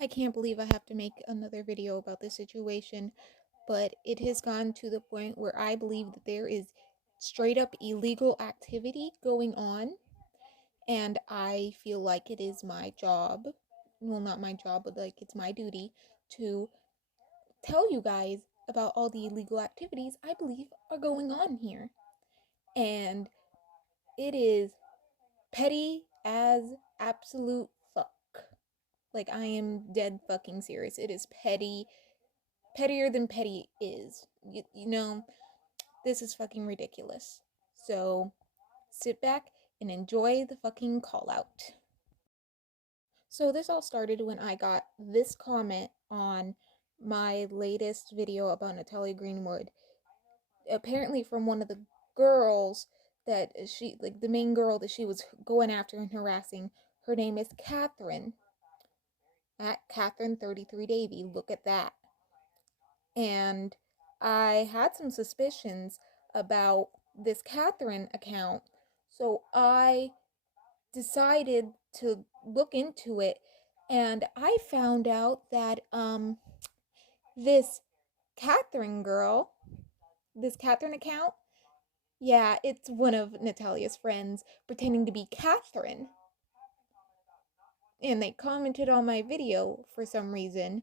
I can't believe I have to make another video about this situation, but it has gone to the point where I believe that there is straight up illegal activity going on, and I feel like it is my job, well, not my job, but like it's my duty to tell you guys about all the illegal activities I believe are going on here. And it is petty as absolute fuck. Like, I am dead fucking serious. It is petty, pettier than petty is. This is fucking ridiculous. So, sit back and enjoy the fucking call out. So, this all started when I got this comment on my latest video about Natalia Greenwood. Apparently, from one of the girls that like the main girl that she was going after and harassing. Her name is Katherine. At Katherine 33 Davy. Look at that. And I had some suspicions about this Katherine account, so I decided to look into it, and I found out that this Katherine girl, this Katherine account, yeah, it's one of Natalia's friends pretending to be Katherine. And they commented on my video for some reason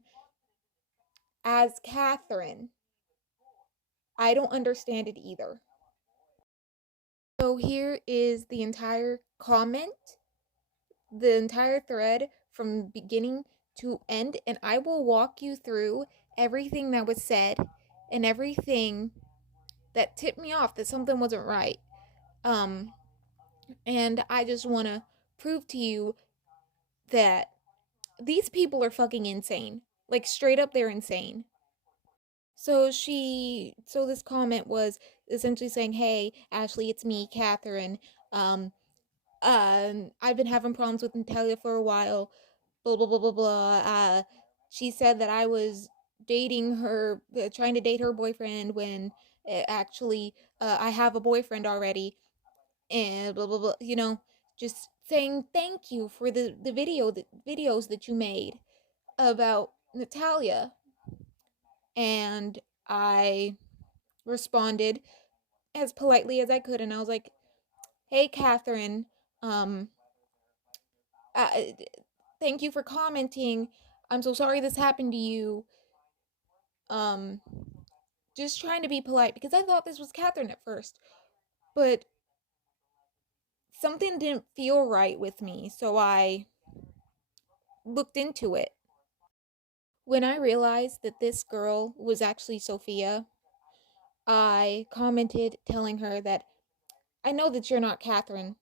as Katherine. I don't understand it either. So here is the entire comment, the entire thread from beginning to end, and I will walk you through everything that was said and everything that tipped me off that something wasn't right. And I just want to prove to you that these people are fucking insane. Like, straight up, they're insane. So this comment was essentially saying, "Hey, Ashley, it's me, Katherine. Um, I've been having problems with Natalia for a while. Blah blah blah blah blah. She said that I was dating her, trying to date her boyfriend when actually I have a boyfriend already, and blah blah blah. Just saying thank you for the videos that you made about Natalia." And I responded as politely as I could, and I was like, "Hey, Katherine, um, uh, thank you for commenting. I'm so sorry this happened to you. Um, just trying to be polite because I thought this was Katherine at first, but something didn't feel right with me, so I looked into it. When I realized that this girl was actually Sophia, I commented telling her that I know that you're not Katherine,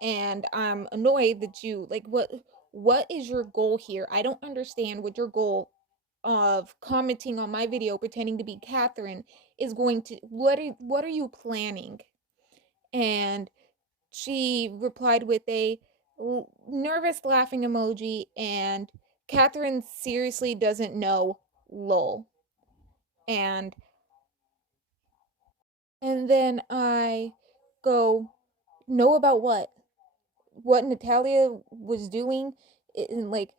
and I'm annoyed that you like what is your goal here? I don't understand what your goal of commenting on my video pretending to be Katherine is going to what are you planning? And she replied with a nervous laughing emoji, and Katherine seriously doesn't know, lol. And then I go, know about what? What Natalia was doing, and like,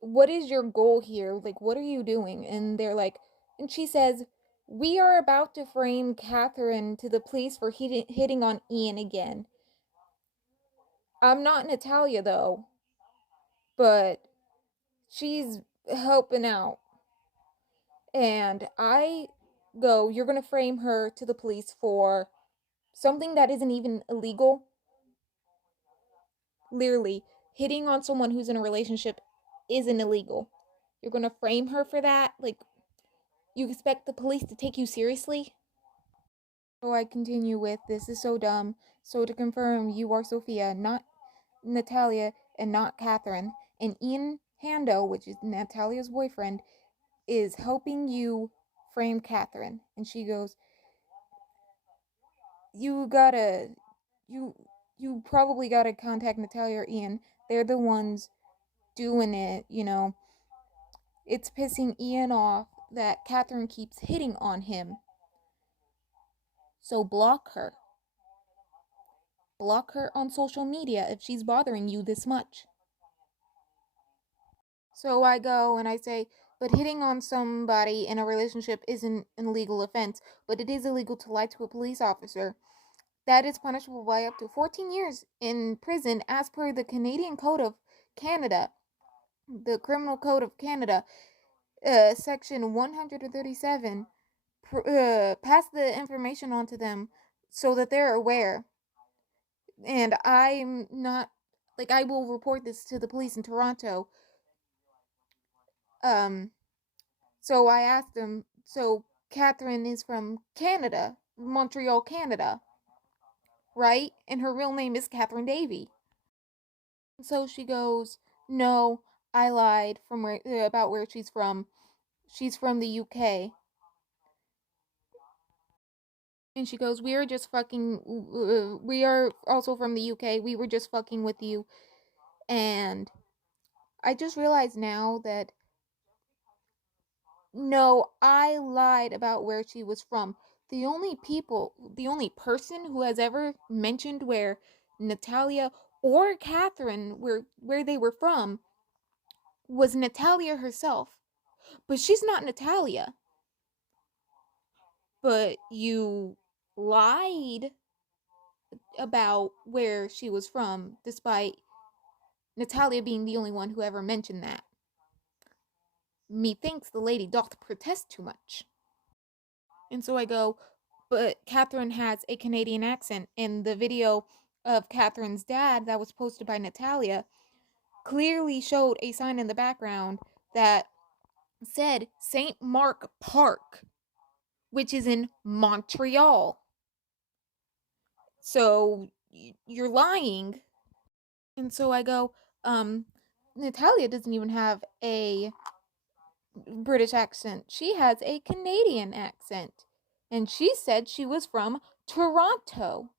what is your goal here? Like, what are you doing? And they're like, and she says, we are about to frame Katherine to the police for hitting on Ian again. I'm not Natalia though, but she's helping out. And I go, you're gonna frame her to the police for something that isn't even illegal. Literally, hitting on someone who's in a relationship isn't illegal. You're gonna frame her for that? Like, you expect the police to take you seriously? So I continue with, this is so dumb. So to confirm, you are Sophia, not Natalia, and not Katherine. And Ian Hando, which is Natalia's boyfriend, is helping you frame Katherine. And she goes, you gotta, you, you probably gotta contact Natalia or Ian. They're the ones doing it. It's pissing Ian off that Katherine keeps hitting on him. So block her. Block her on social media if she's bothering you this much. So I go and I say, but hitting on somebody in a relationship isn't an illegal offense, but it is illegal to lie to a police officer. That is punishable by up to 14 years in prison as per the Canadian Code of Canada, the Criminal Code of Canada, section 137. Pass the information on to them so that they're aware. And I'm not, like, I will report this to the police in Toronto. So I asked him, so Katherine is from Canada, Montreal, Canada, right? And her real name is Katherine Davy. So she goes, no, I lied from about where she's from. She's from the UK. And she goes, we are just fucking, we are also from the UK. We were just fucking with you. And I just realized now that, no, I lied about where she was from. The only person who has ever mentioned where Natalia or Katherine where they were from was Natalia herself. But she's not Natalia. But you lied about where she was from, despite Natalia being the only one who ever mentioned that. Methinks the lady doth protest too much. And so I go, but Katherine has a Canadian accent. And the video of Katherine's dad that was posted by Natalia clearly showed a sign in the background that said St. Mark Park, which is in Montreal. So you're lying. And so I go, Natalia doesn't even have a British accent. She has a Canadian accent. And she said she was from Toronto.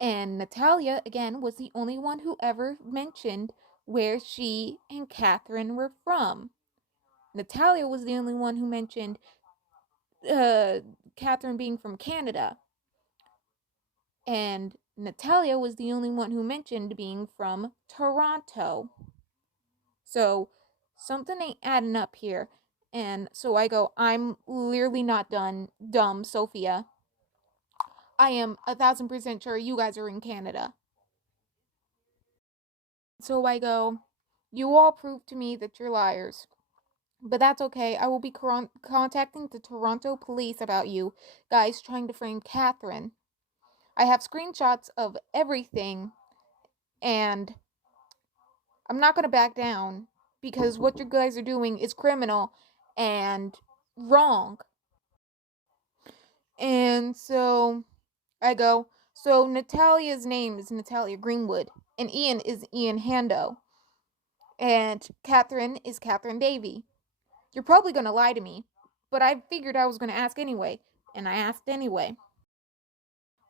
And Natalia, again, was the only one who ever mentioned where she and Katherine were from. Natalia was the only one who mentioned Katherine being from Canada. And Natalia was the only one who mentioned being from Toronto. So something ain't adding up here. And so I go, I'm literally not dumb, Sophia. I am 1,000% sure you guys are in Canada. So I go, you all prove to me that you're liars. But that's okay. I will be contacting the Toronto police about you guys trying to frame Katherine. I have screenshots of everything, and I'm not going to back down because what you guys are doing is criminal and wrong. And so I go, so Natalia's name is Natalia Greenwood, and Ian is Ian Hando, and Katherine is Katherine Davy. You're probably going to lie to me, but I figured I was going to ask anyway, and I asked anyway.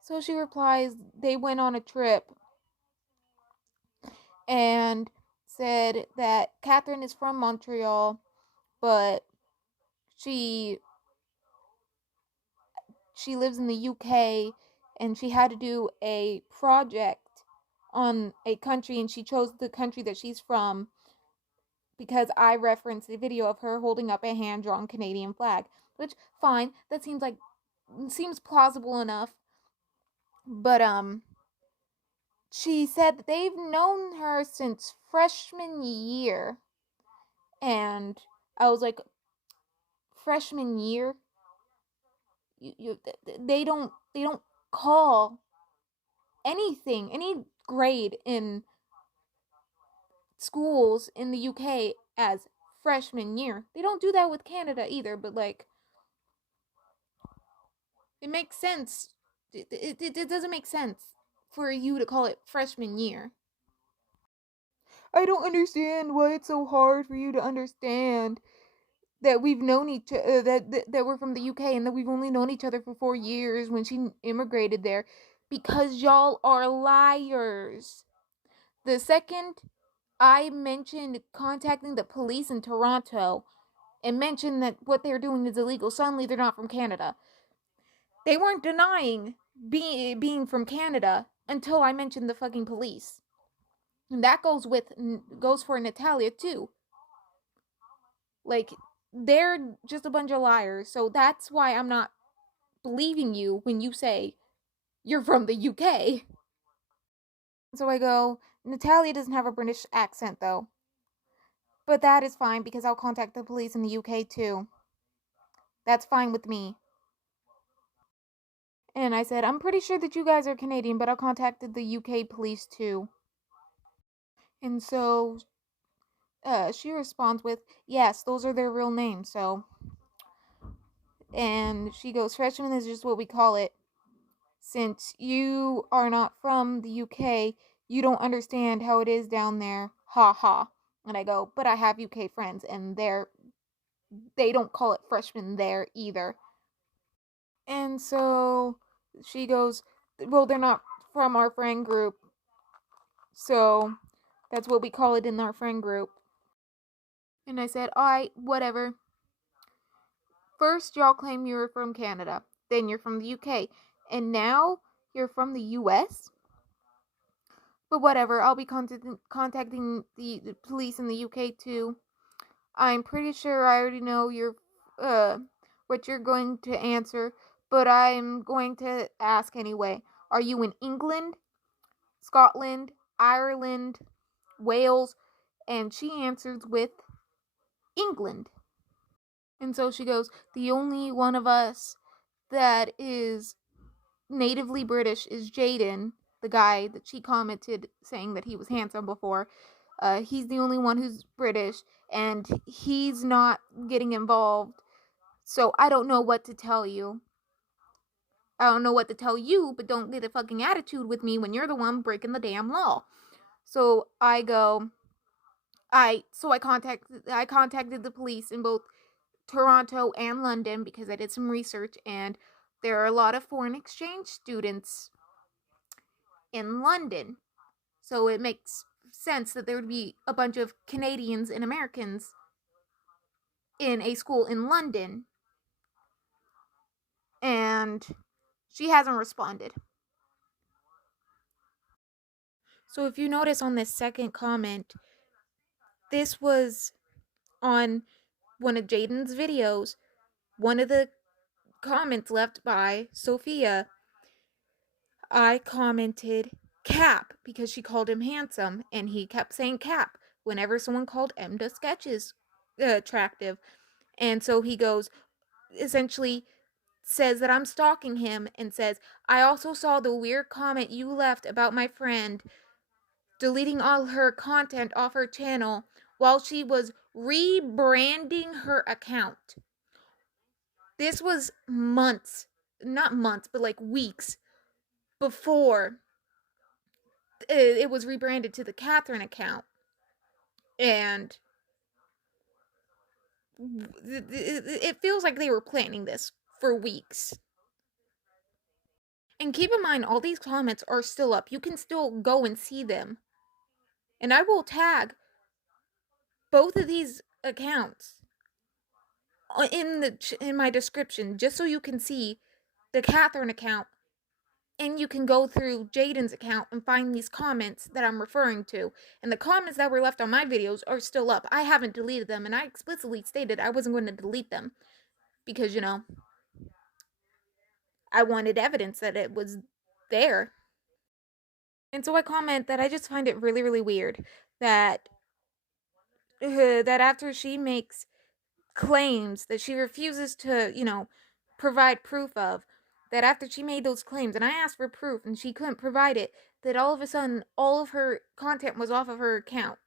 So she replies, they went on a trip and said that Katherine is from Montreal, but she lives in the UK and she had to do a project on a country and she chose the country that she's from because I referenced a video of her holding up a hand-drawn Canadian flag, which fine, that seems plausible enough. But she said that they've known her since freshman year. And I was like, freshman year? They don't call any grade in schools in the UK as freshman year. They don't do that with Canada either, but like, it makes sense. It doesn't make sense for you to call it freshman year. I don't understand why it's so hard for you to understand that we've known each that we're from the UK and that we've only known each other for 4 years when she immigrated there, because y'all are liars. The second I mentioned contacting the police in Toronto and mentioned that what they're doing is illegal, suddenly they're not from Canada. They weren't denying being from Canada until I mentioned the fucking police. And that goes for Natalia too. Like, they're just a bunch of liars. So that's why I'm not believing you when you say you're from the UK. So I go, Natalia doesn't have a British accent though. But that is fine because I'll contact the police in the UK too. That's fine with me. And I said, I'm pretty sure that you guys are Canadian, but I contacted the UK police too. And so she responds with, yes, those are their real names, so. And she goes, freshman is just what we call it. Since you are not from the UK, you don't understand how it is down there. Ha ha. And I go, but I have UK friends, and they don't call it freshman there either. And so she goes, well, they're not from our friend group, so that's what we call it in our friend group. And I said, alright, whatever. First, y'all claim you were from Canada, then you're from the UK, and now you're from the US? But whatever, I'll be contacting the police in the UK too. I'm pretty sure I already know what you're going to answer, but I'm going to ask anyway. Are you in England, Scotland, Ireland, Wales? And she answers with England. And so she goes, the only one of us that is natively British is Jaden, the guy that she commented saying that he was handsome before. He's the only one who's British, and he's not getting involved. So I don't know what to tell you. I don't know what to tell you, but don't get a fucking attitude with me when you're the one breaking the damn law. So I go, I contacted the police in both Toronto and London because I did some research, and there are a lot of foreign exchange students in London. So it makes sense that there would be a bunch of Canadians and Americans in a school in London. And she hasn't responded. So if you notice on this second comment, this was on one of Jaden's videos. One of the comments left by Sophia, I commented Cap because she called him handsome, and he kept saying Cap whenever someone called Emda Sketches attractive. And so he goes, essentially says that I'm stalking him, and says, I also saw the weird comment you left about my friend deleting all her content off her channel while she was rebranding her account. This was months, not months, but like weeks before it was rebranded to the Katherine account. And it feels like they were planning this for weeks. And keep in mind, all these comments are still up. You can still go and see them. And I will tag both of these accounts in my description, just so you can see the Katherine account, and you can go through Jaden's account and find these comments that I'm referring to. And the comments that were left on my videos are still up. I haven't deleted them, and I explicitly stated I wasn't going to delete them because, I wanted evidence that it was there. And so I comment that I just find it really, really weird that that after she makes claims that she refuses to, provide proof of, that after she made those claims and I asked for proof and she couldn't provide it, that all of a sudden all of her content was off of her account.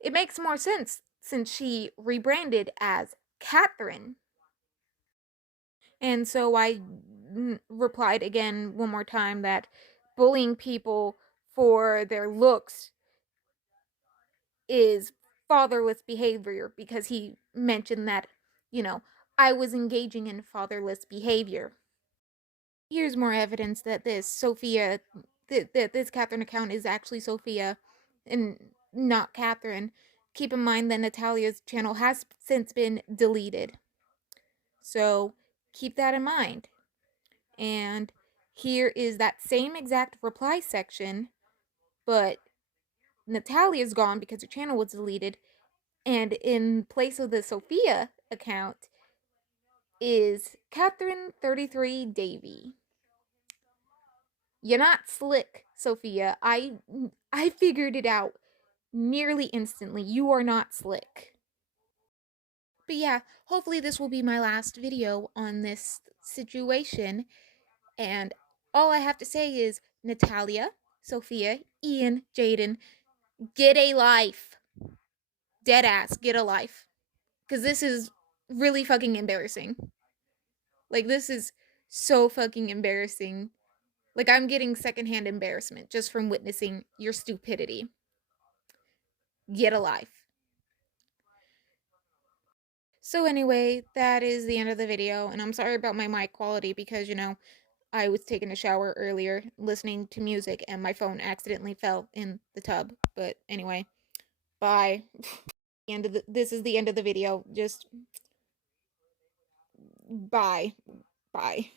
It makes more sense since she rebranded as Katherine. And so I replied again one more time that bullying people for their looks is fatherless behavior, because he mentioned that, I was engaging in fatherless behavior. Here's more evidence that this Sophia, that this Katherine account is actually Sophia and not Katherine. Keep in mind that Natalia's channel has since been deleted. So keep that in mind. And here is that same exact reply section, but Natalia's gone because her channel was deleted, And in place of the Sophia account is Katherine 33 Davy. You're not slick, Sophia. I figured it out nearly instantly. You are not slick. But yeah, hopefully this will be my last video on this situation. And all I have to say is, Natalia, Sophia, Ian, Jaden, get a life. Deadass, get a life. Because this is really fucking embarrassing. Like, this is so fucking embarrassing. Like, I'm getting secondhand embarrassment just from witnessing your stupidity. Get a life. So anyway, that is the end of the video, and I'm sorry about my mic quality because, you know, I was taking a shower earlier, listening to music, and my phone accidentally fell in the tub. But anyway, bye. This is the end of the video. Just bye. Bye.